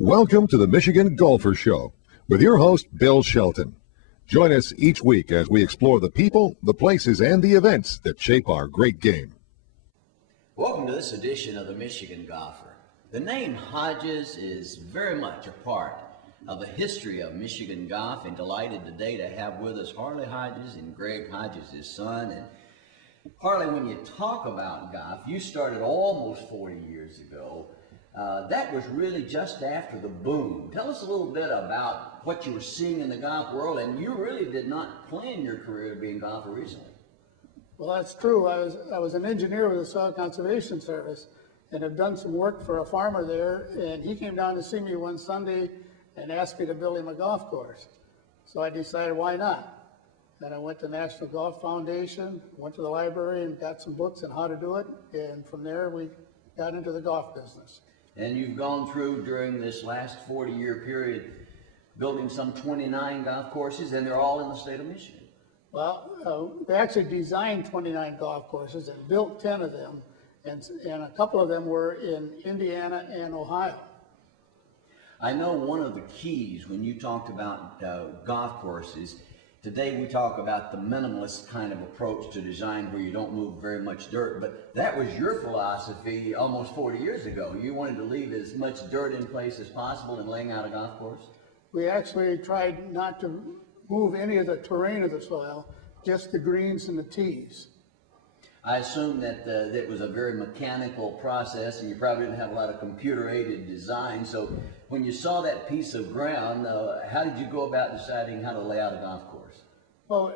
Welcome to the Michigan Golfer Show with your host, Bill Shelton. Join us each week as we explore the people, the places, and the events that shape our great game. Welcome to this edition of the Michigan Golfer. The name Hodges is very much a part of the history of Michigan golf, and delighted today to have with us Harley Hodges and Greg Hodges, his son. And Harley, when you talk about golf, you started almost 40 years ago. That was really just after the boom. Tell us a little bit about what you were seeing in the golf world, and you really did not plan your career to be in golf originally. Well, that's true. I was an engineer with the Soil Conservation Service and have done some work for a farmer there, and he came down to see me one Sunday and asked me to build him a golf course. So I decided, why not? Then I went to National Golf Foundation, went to the library and got some books on how to do it, and from there we got into the golf business. And you've gone through, during this last 40-year period, building some 29 golf courses, and they're all in the state of Michigan. Well, we actually designed 29 golf courses and built 10 of them, and a couple of them were in Indiana and Ohio. I know one of the keys when you talked about golf courses, today we talk about the minimalist kind of approach to design where you don't move very much dirt, but that was your philosophy almost 40 years ago. You wanted to leave as much dirt in place as possible in laying out a golf course? We actually tried not to move any of the terrain of the soil, just the greens and the tees. I assume that it was a very mechanical process, and you probably didn't have a lot of computer-aided design. So when you saw that piece of ground, how did you go about deciding how to lay out a golf course? Well,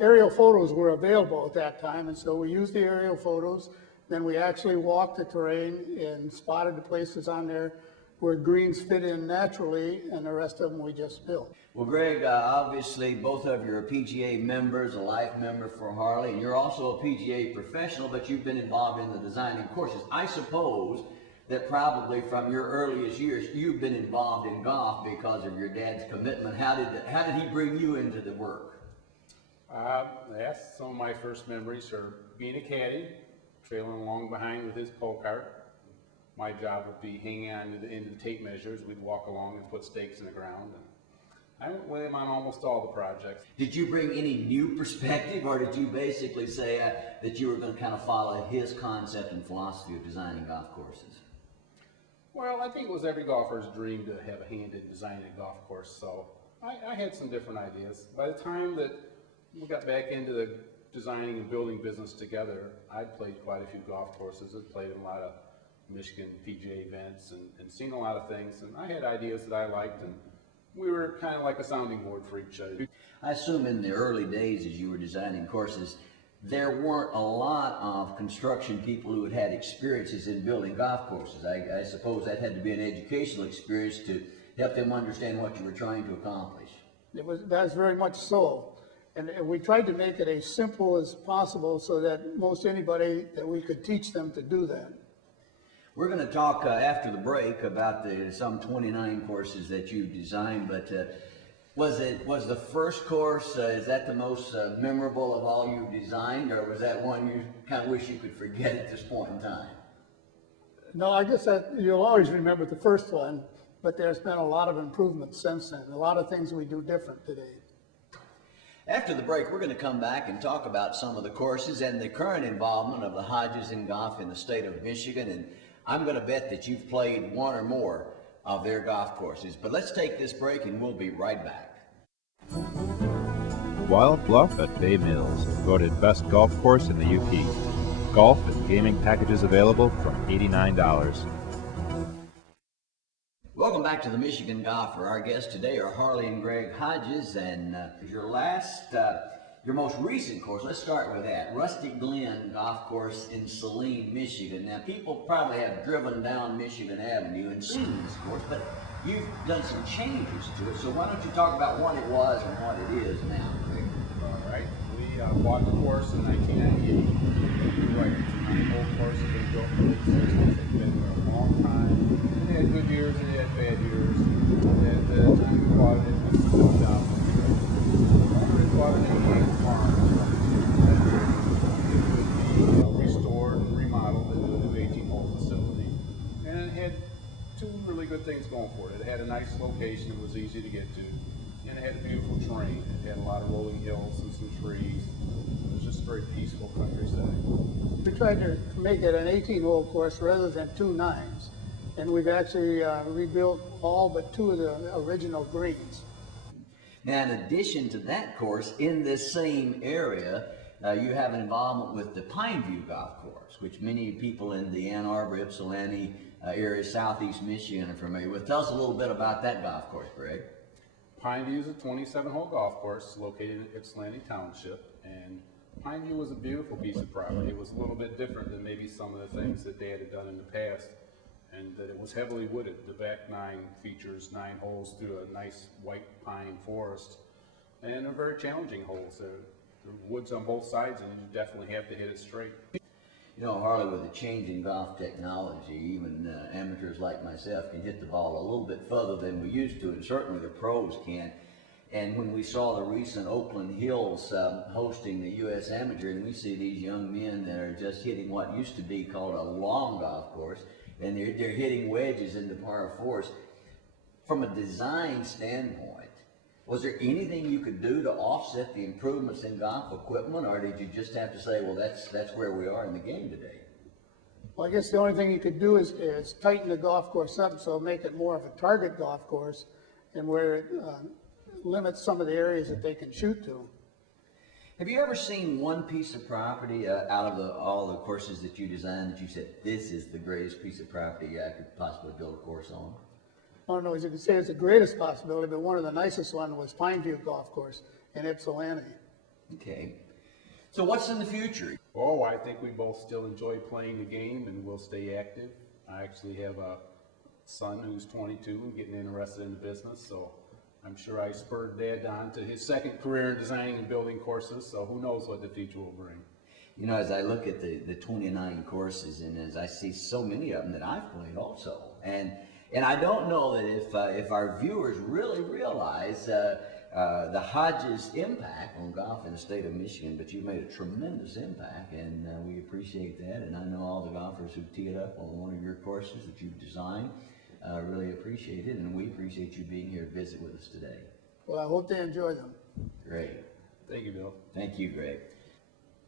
aerial photos were available at that time, and so we used the aerial photos. Then we actually walked the terrain and spotted the places on there where greens fit in naturally, and the rest of them we just built. Well, Greg, obviously both of you are PGA members, a life member for Harley, and you're also a PGA professional, but you've been involved in the designing courses. I suppose that probably from your earliest years, you've been involved in golf because of your dad's commitment. How did he bring you into the work? Yes, some of my first memories are being a caddy, trailing along behind with his pull cart. My job would be hanging on to the end of the tape measures. We'd walk along and put stakes in the ground. And I went with him on almost all the projects. Did you bring any new perspective, or did you basically say that you were going to kind of follow his concept and philosophy of designing golf courses? Well, I think it was every golfer's dream to have a hand in designing a golf course, so I had some different ideas. By the time that we got back into the designing and building business together, I'd played quite a few golf courses. I'd played in a lot of Michigan PGA events and seen a lot of things, and I had ideas that I liked, and we were kind of like a sounding board for each other. I assume in the early days as you were designing courses, there weren't a lot of construction people who had experiences in building golf courses. I suppose that had to be an educational experience to help them understand what you were trying to accomplish. That's very much so. And we tried to make it as simple as possible so that most anybody, that we could teach them to do that. We're going to talk after the break about some 29 courses that you designed, but was the first course, is that the most memorable of all you designed, or was that one you kind of wish you could forget at this point in time? No, I guess that you'll always remember the first one, but there's been a lot of improvement since then, a lot of things we do different today. After the break, we're going to come back and talk about some of the courses and the current involvement of the Hodges in golf in the state of Michigan, and I'm going to bet that you've played one or more of their golf courses. But let's take this break and we'll be right back. Wild Bluff at Bay Mills, voted best golf course in the UP. Golf and gaming packages available from $89. Welcome back to the Michigan Golfer. Our guests today are Harley and Greg Hodges, and your most recent course, let's start with that, Rusty Glen Golf Course in Saline, Michigan. Now, people probably have driven down Michigan Avenue and seen this course, but you've done some changes to it, so why don't you talk about what it was and what it is now, Greg? All right, we bought the course in 1998. You're right, it's an old course that been built for the 60s. It's been there a long time. It had good years and it had bad years. At the time we bought it, it was 2000. We bought it in a farm. It would be restored and remodeled into a new 18-hole facility. And it had two really good things going for it. It had a nice location, it was easy to get to, and it had a beautiful terrain. It had a lot of rolling hills and some trees. It was just a very peaceful country setting. We tried to make it an 18-hole course rather than 2 9s, and we've actually rebuilt all but 2 of the original greens. Now, in addition to that course, in this same area, you have an involvement with the Pineview Golf Course, which many people in the Ann Arbor, Ypsilanti area, southeast Michigan are familiar with. Tell us a little bit about that golf course, Greg. Pineview is a 27-hole golf course located in Ypsilanti Township, and Pineview was a beautiful piece of property. It was a little bit different than maybe some of the things that Dad had done in the past, and that it was heavily wooded. The back 9 features 9 holes through a nice white pine forest, and they're very challenging holes. There are woods on both sides, and you definitely have to hit it straight. You know, Harley, with the change in golf technology, even amateurs like myself can hit the ball a little bit further than we used to, and certainly the pros can. And when we saw the recent Oakland Hills hosting the U.S. Amateur, and we see these young men that are just hitting what used to be called a long golf course, and they're hitting wedges into par 4s. From a design standpoint, was there anything you could do to offset the improvements in golf equipment, or did you just have to say, well, that's where we are in the game today? Well, I guess the only thing you could do is tighten the golf course up so make it more of a target golf course, and where it limits some of the areas that they can shoot to. Have you ever seen one piece of property out of all the courses that you designed that you said, this is the greatest piece of property I could possibly build a course on? I don't know as you can say it's the greatest possibility, but one of the nicest one was Pineview Golf Course in Ypsilanti. Okay. So what's in the future? Oh, I think we both still enjoy playing the game, and we'll stay active. I actually have a son who's 22 and getting interested in the business, so I'm sure I spurred Dad on to his second career in designing and building courses, so who knows what the future will bring. You know, as I look at the 29 courses, and as I see so many of them that I've played also, and I don't know that if our viewers really realize the Hodges impact on golf in the state of Michigan, but you've made a tremendous impact, and we appreciate that. And I know all the golfers who tee it up on one of your courses that you've designed really appreciate it, and we appreciate you being here to visit with us today. Well, I hope they enjoy them. Great. Thank you, Bill. Thank you, Greg.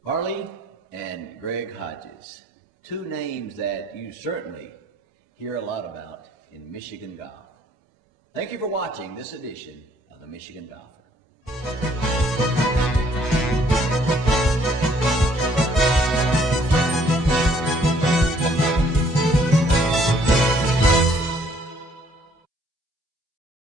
Harley and Greg Hodges, 2 names that you certainly hear a lot about in Michigan golf. Thank you for watching this edition of the Michigan Golf